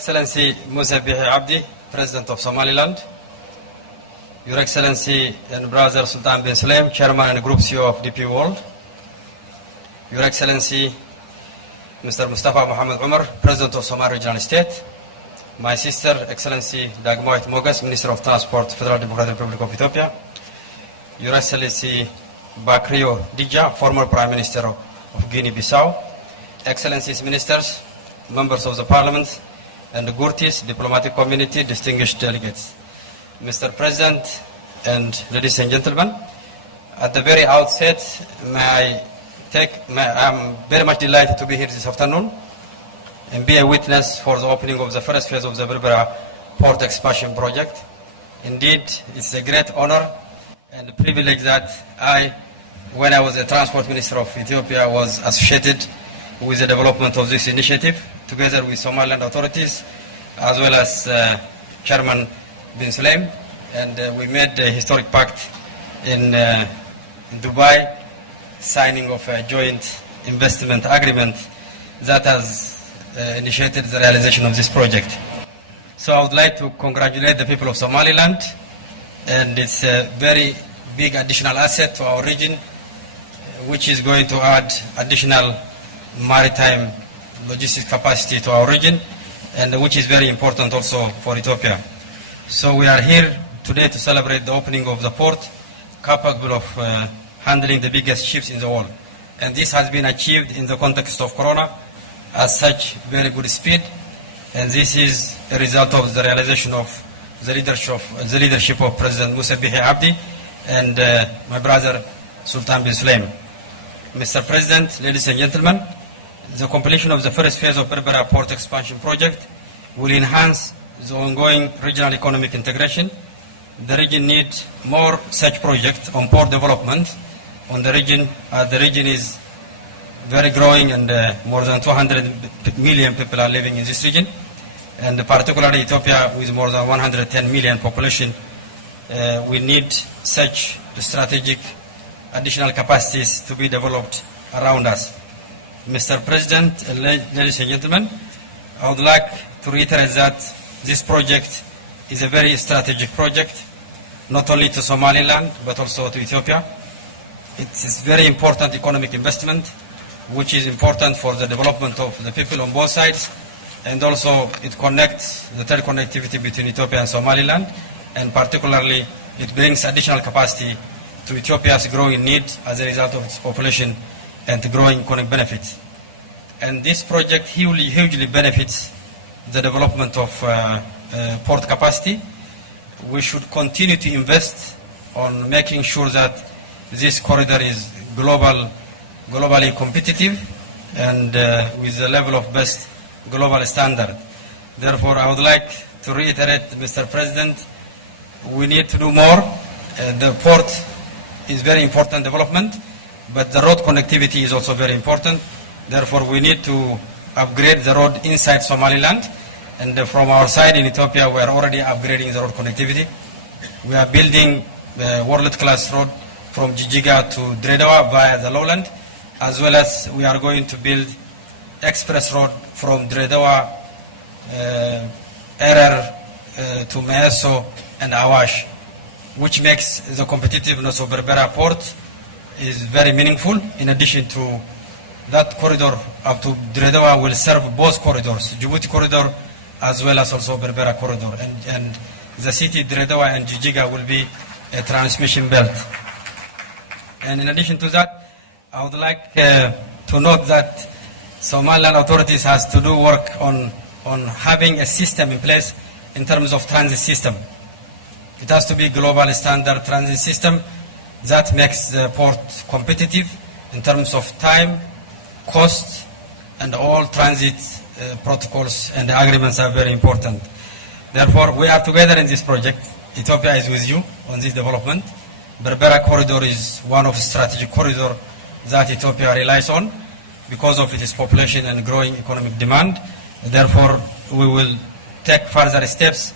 Your Excellency Musa Bihi Abdi, President of Somaliland, Your Excellency and Brother Sultan bin Sulaim, Chairman and Group CEO of DP World, Your Excellency Mr. Mustafa Mohammed Umar, President of Somali Regional State, my sister, Excellency Dagmawit Mogas, Minister of Transport, Federal Democratic Republic of Ethiopia, Your Excellency Bakrio Dija, former Prime Minister of Guinea-Bissau, Excellencies Ministers, Members of the Parliament, and the Gurtis, diplomatic community, distinguished delegates. Mr. President and ladies and gentlemen, at the very outset, I'm very much delighted to be here this afternoon and be a witness for the opening of the first phase of the Berbera Port Expansion Project. Indeed, it's a great honor and privilege that when I was the Transport Minister of Ethiopia, was associated with the development of this initiative, together with Somaliland authorities, as well as Chairman bin Sulaim, and we made a historic pact in Dubai, signing of a joint investment agreement that has initiated the realization of this project. So I would like to congratulate the people of Somaliland, and it's a very big additional asset to our region, which is going to add additional maritime logistics capacity to our region, and which is very important also for Ethiopia. So we are here today to celebrate the opening of the port, capable of handling the biggest ships in the world. And this has been achieved in the context of Corona at such very good speed, and this is a result of the realization of the leadership of President Musa Bihi Abdi and my brother Sultan bin Sulaim. Mr. President, ladies and gentlemen, the completion of the first phase of Berbera Port Expansion Project will enhance the ongoing regional economic integration. The region needs more such projects on port development on the region. The region is very growing, and more than 200 million people are living in this region. And particularly Ethiopia, with more than 110 million population, we need such strategic additional capacities to be developed around us. Mr. President, ladies and gentlemen, I would like to reiterate that this project is a very strategic project, not only to Somaliland, but also to Ethiopia. It is very important economic investment, which is important for the development of the people on both sides, and also it connects the teleconnectivity between Ethiopia and Somaliland, and particularly it brings additional capacity to Ethiopia's growing need as a result of its population and growing economic benefits. And this project hugely benefits the development of port capacity. We should continue to invest on making sure that this corridor is globally competitive and with the level of best global standard. Therefore, I would like to reiterate, Mr. President, we need to do more. The port is very important development, but the road connectivity is also very important. Therefore, we need to upgrade the road inside Somaliland. And from our side in Ethiopia, we are already upgrading the road connectivity. We are building the world-class road from Jijiga to Dredawa via the lowland, as well as we are going to build express road from Dredawa, Erer to Meeso and Awash, which makes the competitiveness of Berbera port is very meaningful. In addition to that, corridor up to Dredawa will serve both corridors, Djibouti corridor as well as also Berbera corridor. And the city Dredawa and Jijiga will be a transmission belt. And in addition to that, I would like to note that Somaliland authorities has to do work on having a system in place in terms of transit system. It has to be global standard transit system that makes the port competitive in terms of time, cost, and all transit protocols and agreements are very important. Therefore, we are together in this project. Ethiopia is with you on this development. Berbera corridor is one of the strategic corridors that Ethiopia relies on because of its population and growing economic demand. Therefore, we will take further steps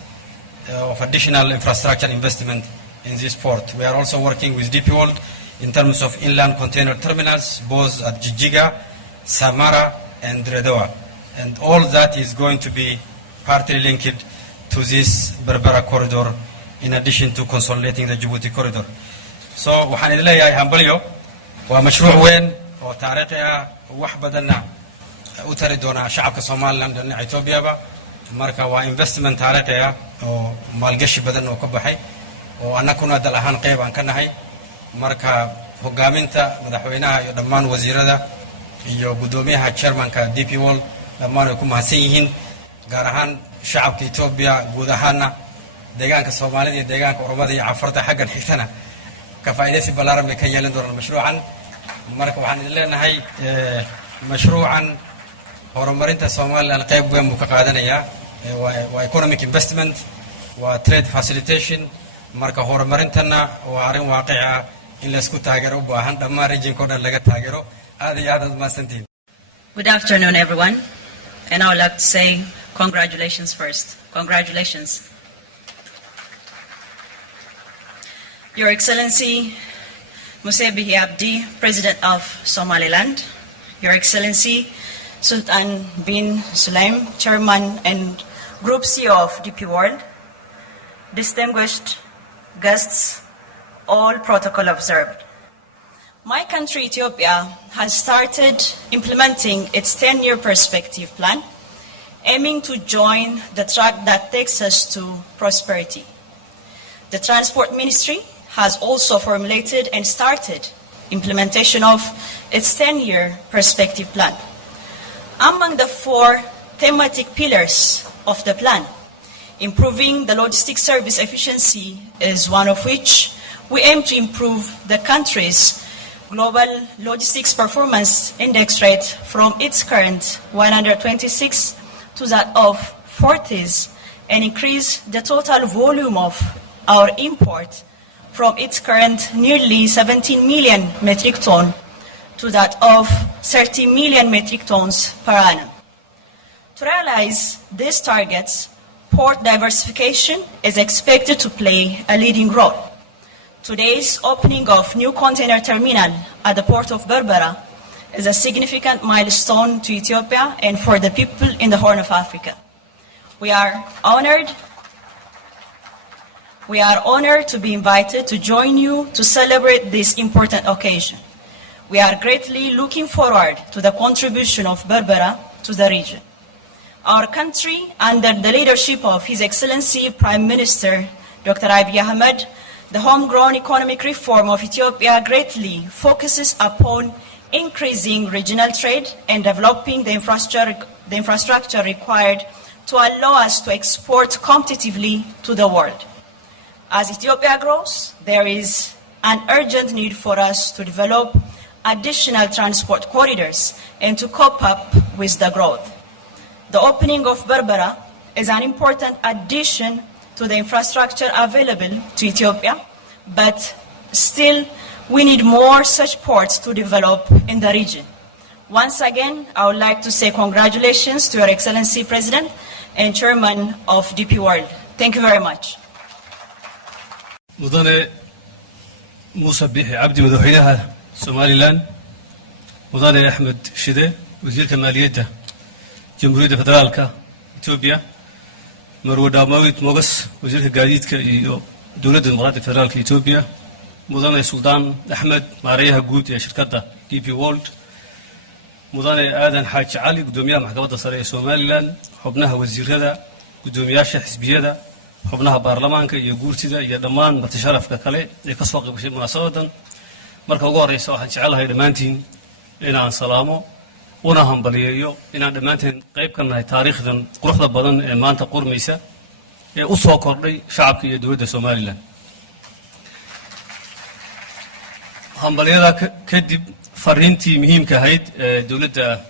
of additional infrastructure investment in this port. We are also working with DP World in terms of inland container terminals, both at Jijiga, Samara, and Dredawa. And all that is going to be partly linked to this Berbera corridor in addition to consolidating the Djibouti corridor. So waxaan idin leeyahay hambalyo waa mashruuc weyn oo taariikhi ah wax badanna u tari doona shacabka Soomaaliland iyo Ethiopia ba marka waa investment taariikhi ah oo maalgashi badan oo ka baxay oo annaguna dal ahaan qayb aan ka nahay marka hogaaminta madaxweynaha iyo dhammaan wasiirada iyo gudoomiyaha chairmanka DP World dhammaan ay ku mahadsan yihiin gaar ahaan shacabka Ethiopia guud ahaanna deegaanka Soomaalida iyo deegaanka Oromada iyo Cafarta xaggan xigtana ka faa'iideysi ballaaran bay ka yeelan doonaan mashruucan marka waxaan idin leenahay mashruucan horumarinta Soomaaliland qayb weyn buu ka qaadanayaa waa economic investment waa trade facilitation marka horumarintana waa arrin waaqic ah in la isku taageero u baahan dhammaan regionka dhan laga taageero aad iyo aad mahadsantiin. Good afternoon everyone and I would like to say congratulations first. Congratulations. Your Excellency Muse Bihi Abdi, President of Somaliland, Your Excellency Sultan bin Sulaim, Chairman and Group CEO of DP World, distinguished guests, all protocol observed. My country, Ethiopia, has started implementing its 10-year perspective plan, aiming to join the track that takes us to prosperity. The Transport Ministry has also formulated and started implementation of its 10-year perspective plan. Among the 4 thematic pillars of the plan, improving the logistics service efficiency is one of which we aim to improve the country's global logistics performance index rate from its current 126 to that of 40s and increase the total volume of our import from its current nearly 17 million metric ton to that of 30 million metric tons per annum. To realize these targets, port diversification is expected to play a leading role. Today's opening of new container terminal at the port of Berbera is a significant milestone to Ethiopia and for the people in the Horn of Africa. We are honored to be invited to join you to celebrate this important occasion. We are greatly looking forward to the contribution of Berbera to the region. Our country, under the leadership of His Excellency Prime Minister Dr. Abiy Ahmed, the homegrown economic reform of Ethiopia greatly focuses upon increasing regional trade and developing the infrastructure required to allow us to export competitively to the world. As Ethiopia grows, there is an urgent need for us to develop additional transport corridors and to cope up with the growth. The opening of Berbera is an important addition to the infrastructure available to Ethiopia, but still we need more such ports to develop in the region. Once again, I would like to say congratulations to Your Excellency President and Chairman of DP World. Thank you very much. مدن موسى بيحي عبدي مدحوينها سوماليلاند مدن أحمد شدة وزير المالية جمهورية فدرالكا إثيوبيا مرو داماوي موغس وزير الجديد دولة الإمارات الفدرالية إثيوبيا مدن سلطان أحمد ماريها جوت يا شركة دي بي وورلد مدن آدم حاج علي قدوميها محكمة الصرية سوماليلاند حبناها وزير هذا قدومياشة حزبية حبناها برلمانك يجورتيدا يدمان بتشرف ككله يكسوق بشيء مناسبة مركب قاري سواء شعلها يدمانتين إن عن سلامه ونهم بليو إن دمانتين قريب كنا تاريخ ذن قرح بدن ما أنت قرب ميسا أسوأ كوري شعب كي دولة سوماليلاند هم بليو كدب فرنتي مهم كهيد دولة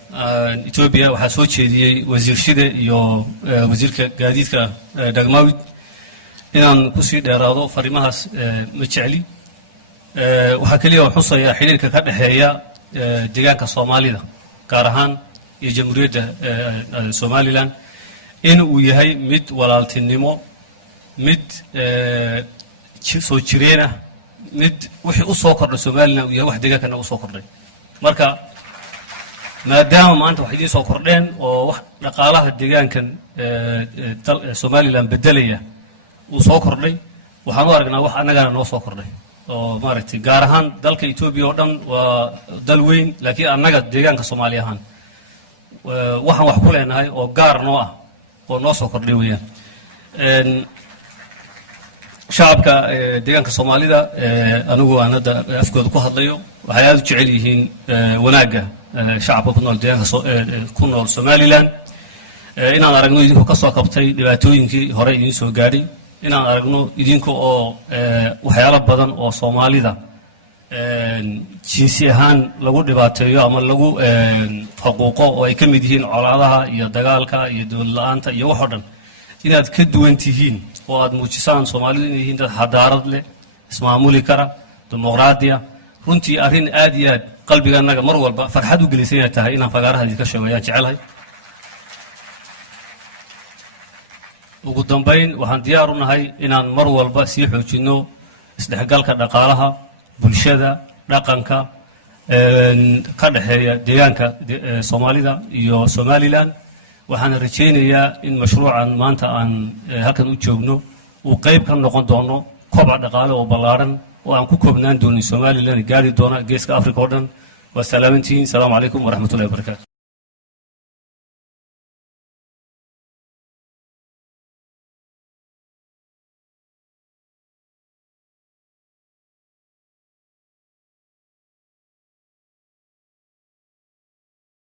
إثيوبيا وحاسوت شيء وزير شدة يو وزير كجديد كدغماوي إن كسي درادو فريمها متشعلي وحكلي وحصة يا حين ككرد هي دجاج الصومالي كارهان يجمهورية الصوماليلاند إن وياهي مد ولالتنمو مد سوتشرينا مد وحي أسوكر الصوماليلاند ويا واحد دجاج كنا أسوكر مركا maadaama maanta wax idin soo kordheen oo wax dhaqaalaha deegaankan Somaliland bedelaya uu soo kordhay waxaan u aragnaa wax annagana noo soo kordhay oo maaragtay gaar ahaan dalka Ethiopia oo dhan waa dal weyn laakiin annaga deegaanka Soomaaliya ahaan waxaan wax ku leenahay oo gaar noo ah oo noo soo kordhay weeyaan shacabka deegaanka Soomaalida anigu aan hadda afkooda ku hadlayo waxay aad u jecel yihiin wanaagga shacabka ku nool deegaanka ku nool Somaliland inaan aragno idinku ka soo qabtay dhibaatooyinkii hore idin soo gaadhay inaan aragno idinku oo waxyaalo badan oo Soomaalida jinsi ahaan lagu dhibaateeyo ama lagu faquuqo oo ay ka mid yihiin colaadaha iyo dagaalka iyo dawlad la'aanta iyo wax oo dhan inaad ka duwan tihiin oo aad muujisaan Soomaalidu inay yihiin dad xadaarad leh ismaamuli kara dimuqraadiya runtii arrin aad iyo aad qalbiganaga mar walba farxad u gelisay tahay inaan fagaaraha idinka sheego ayaan jecelahay ugu dambayn waxaan diyaar u nahay inaan mar walba sii xoojino isdhexgalka dhaqaalaha bulshada dhaqanka ka dhaxeeya deegaanka Soomaalida iyo Somaliland waxaan rajaynayaa in mashruucan maanta aan halkan u joogno uu qayb ka noqon doono kobac dhaqaale oo ballaaran oo aan ku koobnaan doonin Somaliland gaari doona geeska Afrika oo dhan wa salaamantiin salaamu calaykum wa rahmatullahi wa barakaatuh